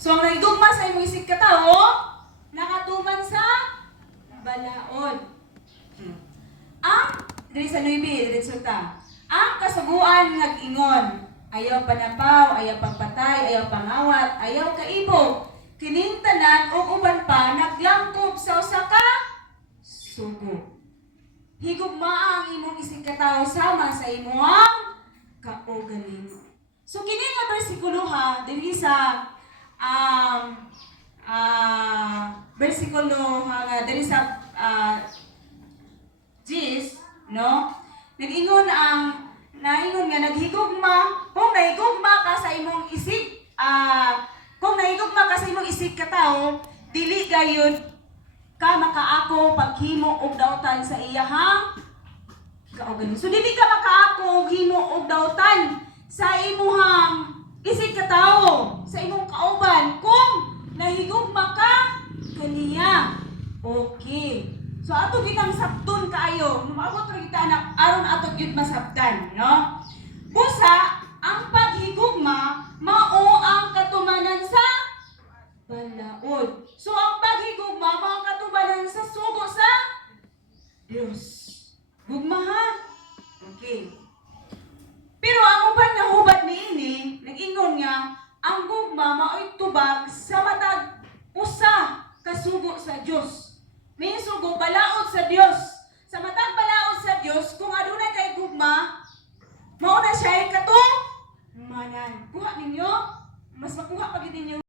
So ang nahigugma sa imong isig katawo, nakatuman sa balaod. Ang diri sa 9 diretso ta. Ang kasuguan nag-ingon, ayaw panapaw, ayaw pagpatay, ayaw pangawat, ayaw kaibog. Kining tanan ug uban pa naglangkob sa usa ka sugo. Higugma ang imong isig katawo sama sa imong kaugalingon. So kini nga bersikulo ha dinhi sa bersikulo nga diri sa Gis, no? Nag-ingon naingon nga naghigugma, kung nahigugma ka sa imong isig, kung nahigugma ka sa imong isig katawo, dili gayud ka makaako paghimo og dautan sa iyahang kaugalingon. So dili ka makaako og himo og dautan sa imuhang isig katawo, sa imong kauban kung nahigugma ka kaniya. Okay. So ato gitang sabton kaayo, maabot ra kita anak aron ato gyud masabtan, no? Busa ang paghigugma mao ang katumanan sa balaod. So ang paghigugma mao ang katumanan sa sugo sa Dios. Gugma ha? Okay. Pero ang uban nga hubad niini, nag-ingon nga ang gugma mao'y tubag sa matag usa ka sugo sa Dios. May sugo balaod sa Dios. Sa matag balaod sa Dios, kung adunay kay gugma, mao na siya ay katumanan. Kuha ninyo, mas makuha pa gid ninyo